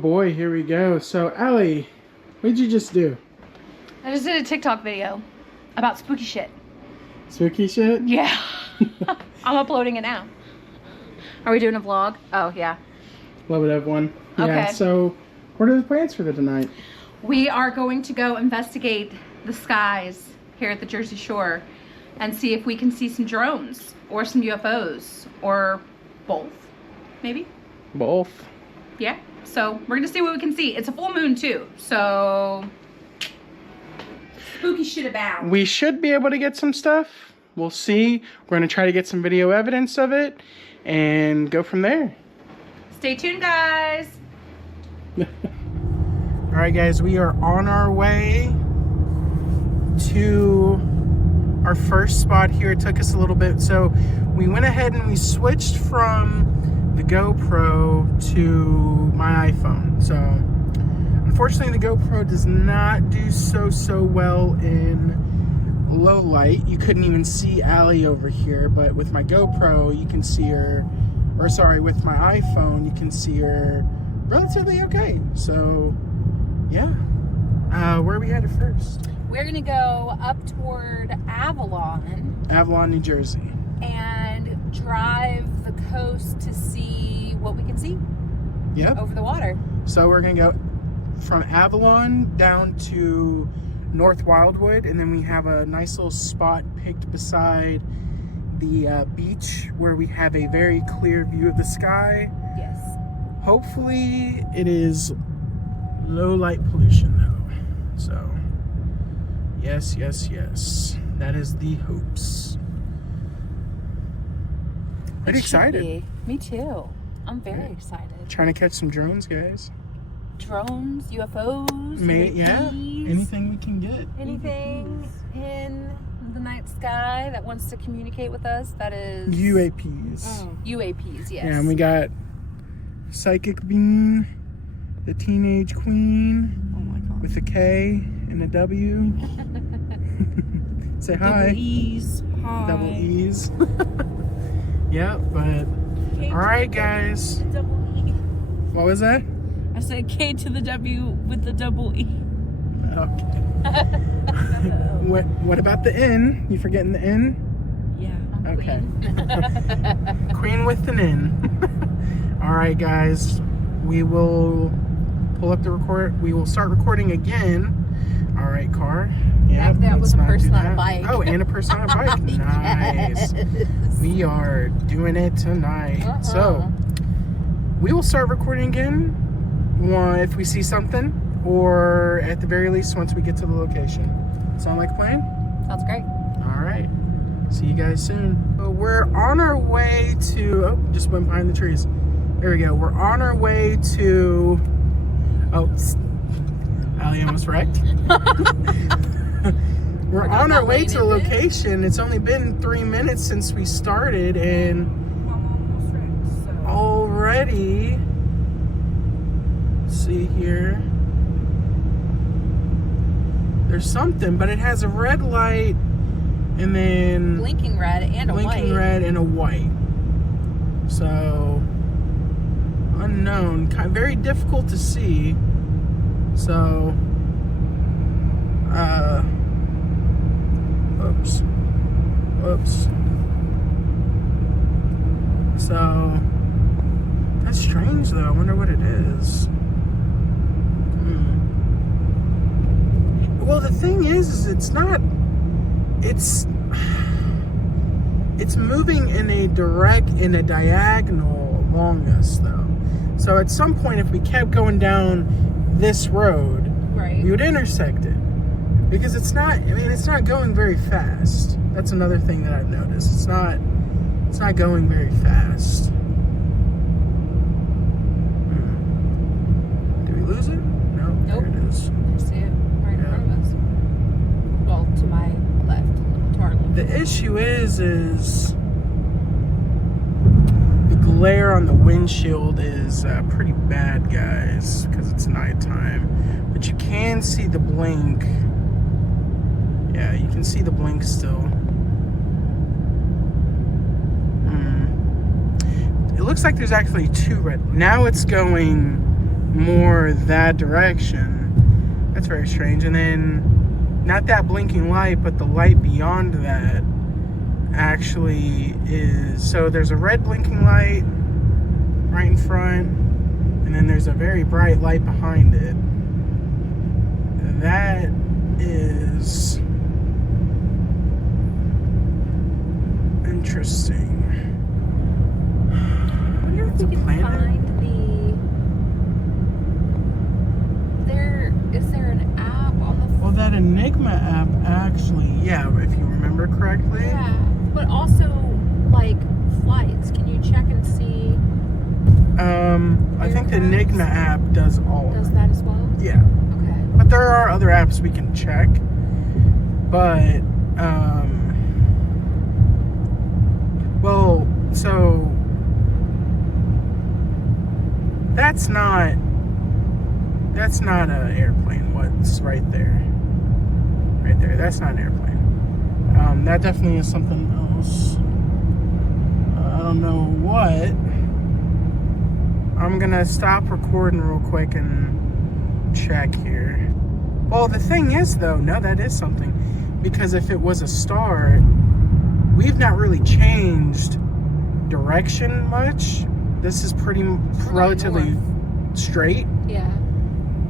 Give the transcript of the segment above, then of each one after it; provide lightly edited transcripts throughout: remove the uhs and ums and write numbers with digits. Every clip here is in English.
boy, here we go. So, Allie, what did you just do? I just did a TikTok video about spooky shit. Spooky shit? Yeah. I'm uploading it now. Are we doing a vlog? Oh, yeah. Love it, everyone. Yeah, Okay. so what are the plans for the tonight? We are going to go investigate the skies here at the Jersey Shore and see if we can see some drones or some UFOs or both, maybe? Both. Yeah. So we're going to see what we can see. It's a full moon too, so spooky shit about. We should be able to get some stuff. We'll see. We're going to try to get some video evidence of it and go from there. Stay tuned, guys. All right, guys, we are on our way to our first spot here. It took us a little bit, so we went ahead and we switched from the GoPro to my iPhone. So unfortunately the GoPro does not do so well in low light. You couldn't even see Allie over here, but with my GoPro you can see her, or sorry, with my iPhone you can see her relatively okay. So yeah, where are we headed first? We're gonna go up toward Avalon, New Jersey, and drive the coast to see what we can see. Yep. Over the water. So we're gonna go from Avalon down to North Wildwood, and then we have a nice little spot picked beside the beach where we have a very clear view of the sky. Yes. Hopefully it is low light pollution though. So yes, that is the hopes. Pretty excited. Me too. I'm very excited. Trying to catch some drones, guys. Drones, UFOs, Yeah, anything we can get. Anything in the night sky that wants to communicate with us, that is... UAPs. Oh, UAPs, yes. Yeah, and we got Psychic Bean, the Teenage Queen, oh my God. with a K and a W. Say hi. Double E's. Hi. Double E's. Yeah, but all right, guys. Double E. What was that? I said K to the W with the double E. Okay. What about the N? You forgetting the N? Yeah. Okay. Queen with an N. All right, guys. We will pull up the record. We will start recording again. All right, car. Yeah, that was a person on a bike. Oh, and a person on a bike. Nice. Yes. We are doing it tonight. So we will start recording again if we see something, or at the very least once we get to the location. Sound like a plan? Sounds great. All right. See you guys soon. So we're on our way to... Oh, just went behind the trees. There we go. We're on our way to... Oh, Allie almost wrecked. We're on our way to the location. It's only been 3 minutes since we started, and already, let's see here, there's something, but it has a red light and then Blinking red and a white. Blinking red and a white. So unknown, very difficult to see. So Oops. So that's strange though. I wonder what it is. Well, the thing is it's not, it's moving in a diagonal along us though. So at some point, if we kept going down this road, right, we would intersect it. Because it's not going very fast. That's another thing that I've noticed. It's not going very fast. Did we lose it? No, nope. There it is. I see it right in front of us. Well, to my left, to our left. The issue is the glare on the windshield is pretty bad, guys, because it's nighttime. But you can see the blink. Yeah, you can see the blink still. It looks like there's actually two red. Now it's going more that direction. That's very strange. And then not that blinking light, but the light beyond that actually is, so there's a red blinking light right in front, and then there's a very bright light behind it. That is interesting. I wonder if we can find is there an app on the phone? Well, that Enigma app actually, yeah, if you remember correctly. Yeah, but also like flights. Can you check and see? I think the Enigma app does all. Does that as well? Yeah. Okay. But there are other apps we can check. But well, so that's not an airplane. What's right there? Right there. That's not an airplane. That definitely is something else. I don't know what. I'm gonna stop recording real quick and check here. Well, the thing is, though, no, that is something. Because if it was a star, we've not really changed direction much. This is relatively straight. Yeah.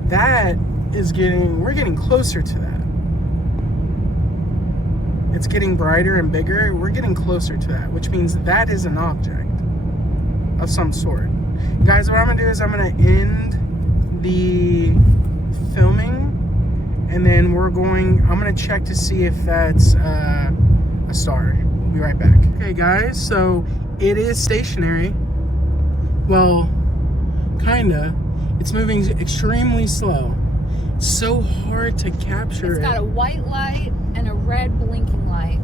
That is we're getting closer to that. It's getting brighter and bigger. We're getting closer to that, which means that is an object of some sort. Guys, what I'm gonna do is I'm gonna end the filming, and then I'm gonna check to see if that's a star. We'll be right back. Okay, guys, so it is stationary. Well, kinda. It's moving extremely slow. It's so hard to capture. It's got a white light and a red blinking light.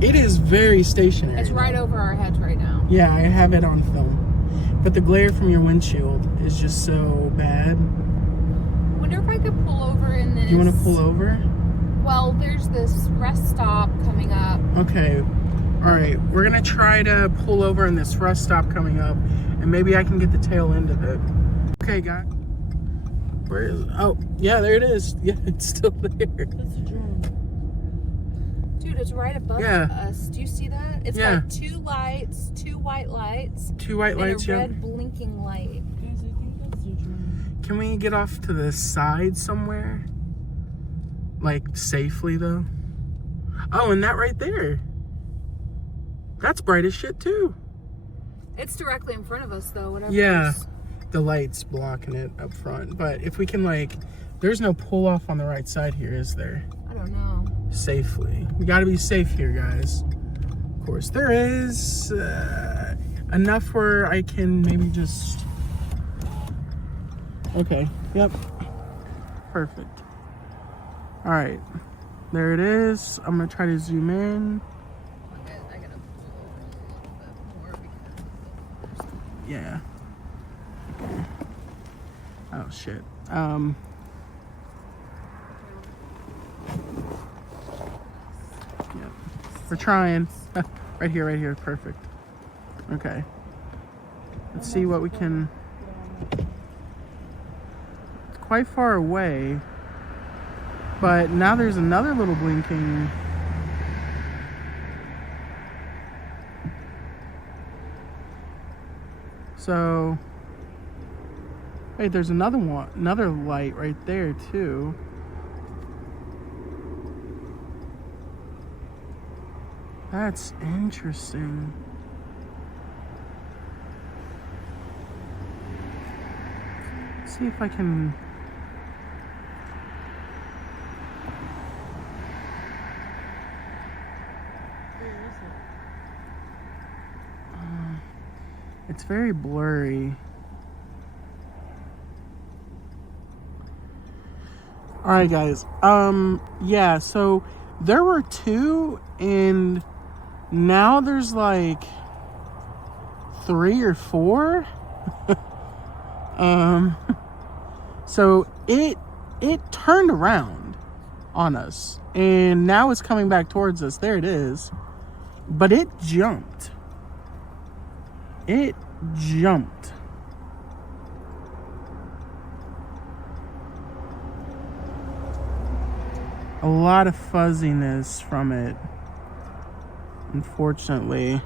It is very stationary. It's right over our heads right now. Yeah, I have it on film. But the glare from your windshield is just so bad. Wonder if I could pull over in this. You want to pull over? Well, there's this rest stop coming up. Okay. All right. We're going to try to pull over in this rest stop coming up, and maybe I can get the tail end of it. Okay, guys. Where is it? Oh, yeah, there it is. Yeah, it's still there. That's a drone. Dude, it's right above us. Do you see that? It's got two lights, two white lights. Two white lights, and a red blinking light. Guys, I think that's a drone. Can we get off to the side somewhere? Like, safely, though? Oh, and that right there. That's bright as shit, too. It's directly in front of us, though. Whatever. Yeah. The light's blocking it up front. But if we can, like, there's no pull off on the right side here, is there? I don't know. Safely. We gotta be safe here, guys. Of course, there is enough where I can maybe just... Okay. Yep. Perfect. All right. There it is. I'm gonna try to zoom in. I gotta pull over a little bit more because... Yeah. Okay. Oh, shit. Yeah. We're trying. Right here. Perfect. Okay. Let's see what we can... It's quite far away. But now there's another little blinking... So... Wait, there's another light right there too. That's interesting. Let's see if I can... Where is it? It's very blurry. All right, guys. Yeah, so there were two, and now there's like 3 or 4. So it turned around on us, and now it's coming back towards us. There it is. But it jumped. It jumped. a lot of fuzziness from it, unfortunately.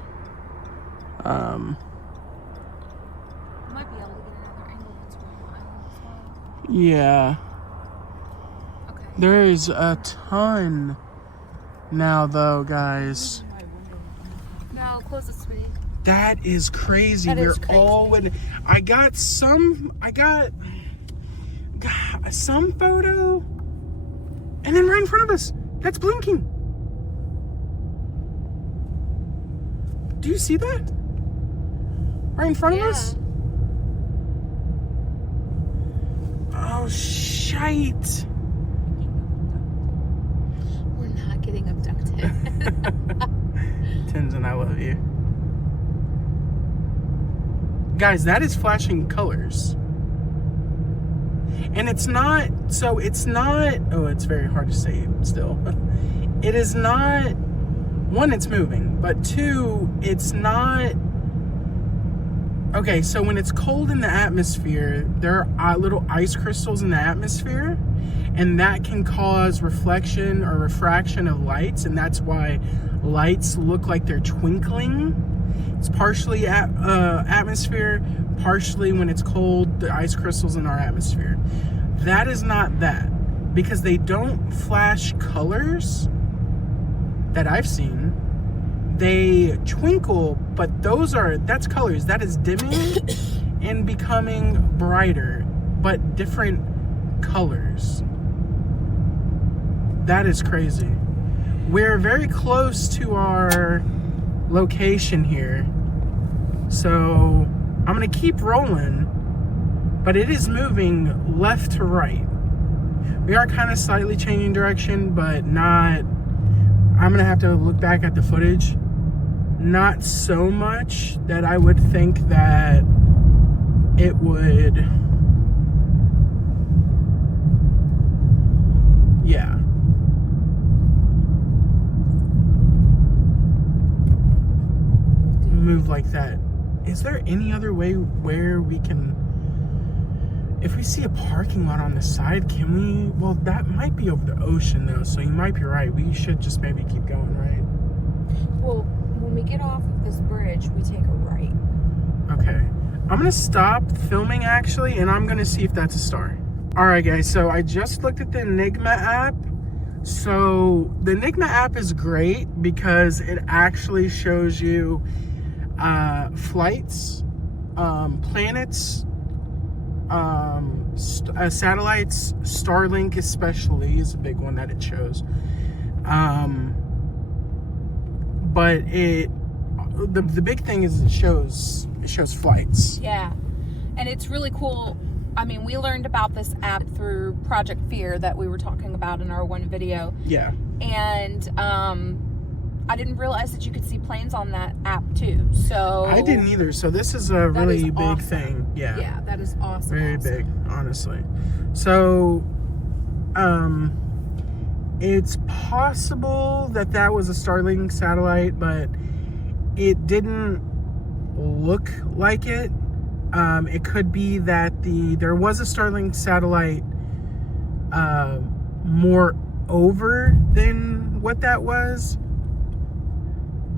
Might be able to get another angle that's from the island as well. Yeah. Okay. There's a ton now, though, guys. No, close it, sweetie. That is crazy. That We're is crazy. all when I got some photo, and then right in front of us, that's blinking. Do you see that? Right in front of us? Oh, shite. We're not getting abducted. Tenzin, I love you. Guys, that is flashing colors. And it's not, oh, it's very hard to say still. It is not, one, it's moving, but two, it's not, okay, so when it's cold in the atmosphere, there are little ice crystals in the atmosphere, and that can cause reflection or refraction of lights, and that's why lights look like they're twinkling. It's partially atmosphere, partially when it's cold, the ice crystals in our atmosphere. That is not that, because they don't flash colors that I've seen. They twinkle, but that's colors. That is dimming and becoming brighter, but different colors. That is crazy. We're very close to our location here, so I'm gonna keep rolling, but it is moving left to right. We are kind of slightly changing direction, but not, I'm gonna have to look back at the footage. Not so much that I would think that it would, yeah. Move like that. Is there any other way where we can, if we see a parking lot on the side, can we, well, that might be over the ocean though, so you might be right. We should just maybe keep going, right? Well, when we get off of this bridge, we take a right. Okay. I'm gonna stop filming actually, and I'm gonna see if that's a star. All right, guys, so I just looked at the Enigma app. So the Enigma app is great because it actually shows you flights, planets, satellites. Starlink especially is a big one that it shows. But the big thing is it shows flights. Yeah, and it's really cool. I mean, we learned about this app through Project Fear that we were talking about in our one video. Yeah. And I didn't realize that you could see planes on that app too. So I didn't either. So this is a really big awesome. thing. Yeah. Yeah, that is awesome. Very awesome. big, honestly. So, it's possible that was a Starlink satellite, but it didn't look like it. It could be that there was a Starlink satellite more over than what that was,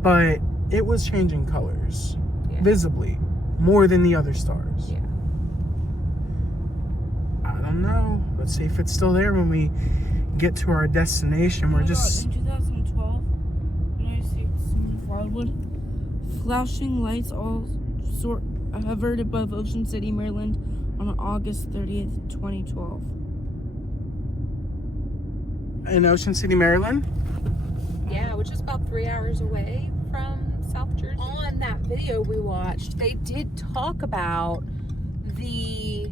but it was changing colors visibly more than the other stars. Yeah. I don't know. Let's see if it's still there when we get to our destination. We're just In 2012, United States Wildwood, flashing lights all hovered above Ocean City, Maryland on August 30th, 2012. in Ocean City, Maryland. Yeah, which is about 3 hours away from South Jersey. On that video we watched, they did talk about the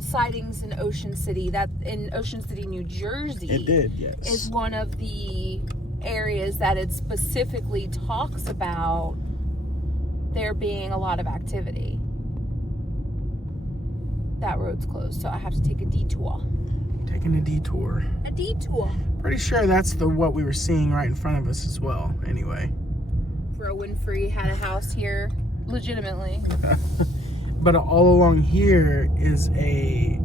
sightings in Ocean City. That in Ocean City, New Jersey. It did, yes. Is one of the areas that it specifically talks about there being a lot of activity. That road's closed, so I have to take a detour. Taking a detour. A detour. Pretty sure that's what we were seeing right in front of us as well. Anyway. Bro Winfrey had a house here, legitimately. But all along here is a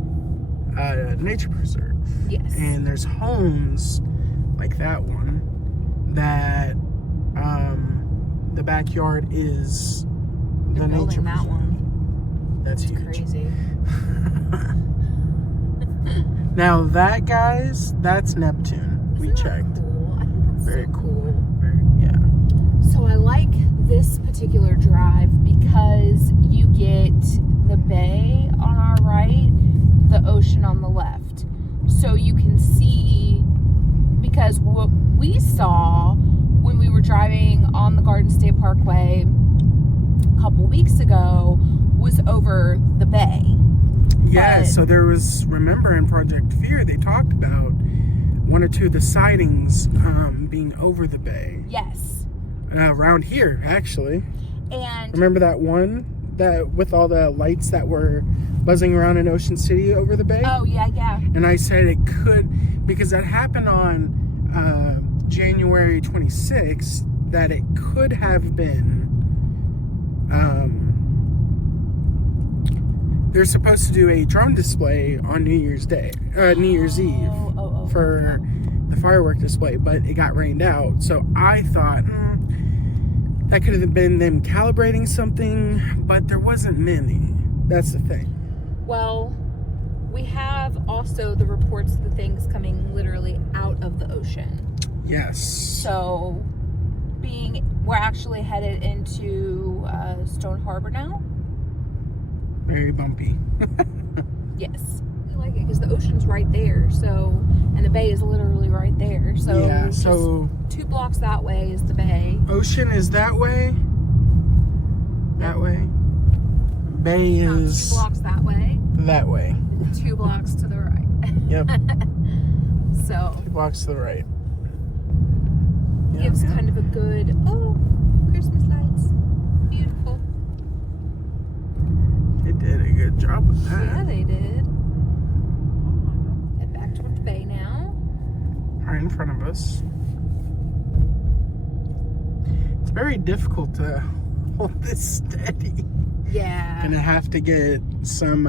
nature preserve. Yes. And there's homes like that one that the backyard is They're the nature building that preserve. one. That's huge. Crazy. Now that, guys, that's Neptune. We Isn't that checked. cool? I think that's Very so cool. Yeah. So I like this particular drive because you get the bay on our right, the ocean on the left. So you can see, because what we saw when we were driving on the Garden State Parkway a couple weeks ago was over the bay. Yeah, But- so there was, remember in Project Fear, they talked about one or two of the sightings being over the bay. Yes. Around here, actually. And Remember that one that with all the lights that were buzzing around in Ocean City over the bay? oh yeah, yeah. And I said it could, because that happened on January 26th, that it could have been, they're supposed to do a drone display on New Year's Day, New Year's Eve for the firework display, but it got rained out. So I thought, that could have been them calibrating something, but there wasn't many. That's the thing. Well, we have also the reports of the things coming literally out of the ocean. Yes. So, we're actually headed into Stone Harbor now. Very bumpy. Yes, I like it because the ocean's right there. So, and the bay is literally right there. So, Yeah, so just 2 blocks that way is the bay. ocean is that way. That way. Bay About 2 is blocks that way. that way. 2 blocks to the right. Yep. So, 2 blocks to the right. gives kind of a good, Christmas lights. Beautiful. They did a good job with that. Yeah, they did. Head back toward the bay now. Right in front of us. It's very difficult to hold this steady. Yeah. Gonna have to get some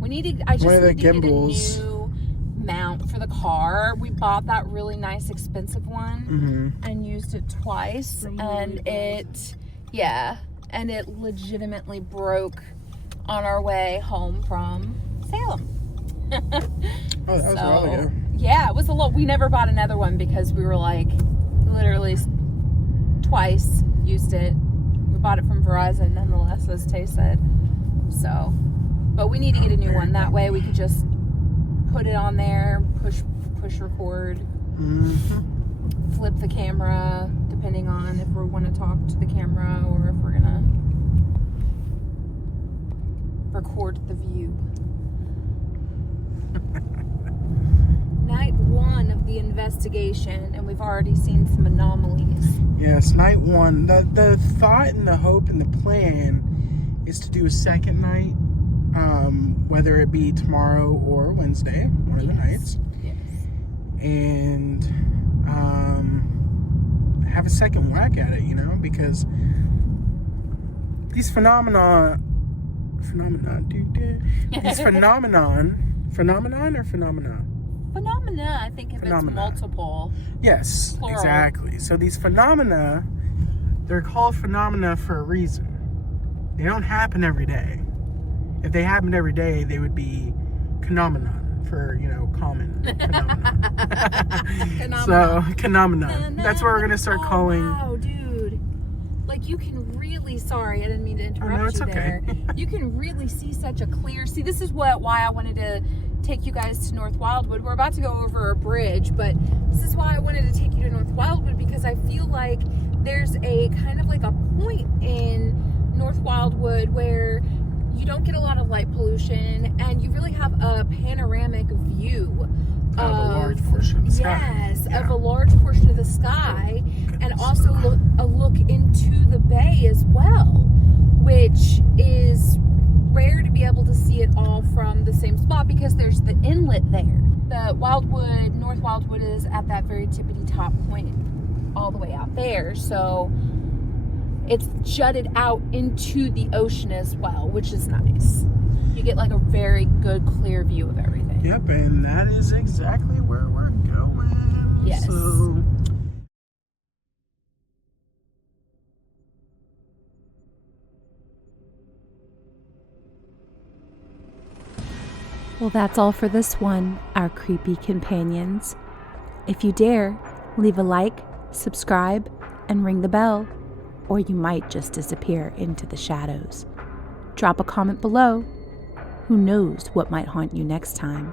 We need to, I just one of the need to get a gimbals. new mount for the car. We bought that really nice expensive one and used it twice, From and it legitimately broke on our way home from Salem. Oh, that was a while ago. Yeah, it was a lot. We never bought another one because we were like, literally twice used it. We bought it from Verizon, nonetheless, as Tay said. So, but we need to get a new one. That way we could just put it on there, push record, flip the camera, depending on if we want to talk to the camera or if we're gonna record the view. Night 1 of the investigation, and we've already seen some anomalies. Yes, night 1. The thought and the hope and the plan is to do a second night, whether it be tomorrow or Wednesday, one of the nights, Yes. and have a second whack at it, because these phenomenon, dude. These phenomenon, Phenomena, I think if Phenomena. it's multiple. Yes, Plural. exactly. So these phenomena, they're called phenomena for a reason. They don't happen every day. If they happened every day, they would be phenomenon for, common phenomenon. So, phenomenon. That's what we're going to start calling. Wow, dude. Like, you can really, sorry, I didn't mean to interrupt no, it's you okay. there. You can really see such a clear, this is why I wanted to take you guys to North Wildwood. We're about to go over a bridge, but this is why I wanted to take you to North Wildwood, because I feel like there's a kind of like a point in North Wildwood where you don't get a lot of light pollution and you really have a panoramic view Of a large portion of the sky. Yes, Yeah. of a large portion of the sky, and also a look into the bay as well, which is rare to be able to see it all from the same spot because there's the inlet there. The North Wildwood is at that very tippity top point all the way out there, so it's jutted out into the ocean as well, which is nice. You get like a very good, clear view of everything. Yep, and that is exactly where we're going. Yes. So, Well, that's all for this one, our creepy companions. If you dare, leave a like, subscribe, and ring the bell, or you might just disappear into the shadows. Drop a comment below. Who knows what might haunt you next time?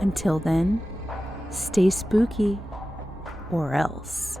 Until then, stay spooky, or else.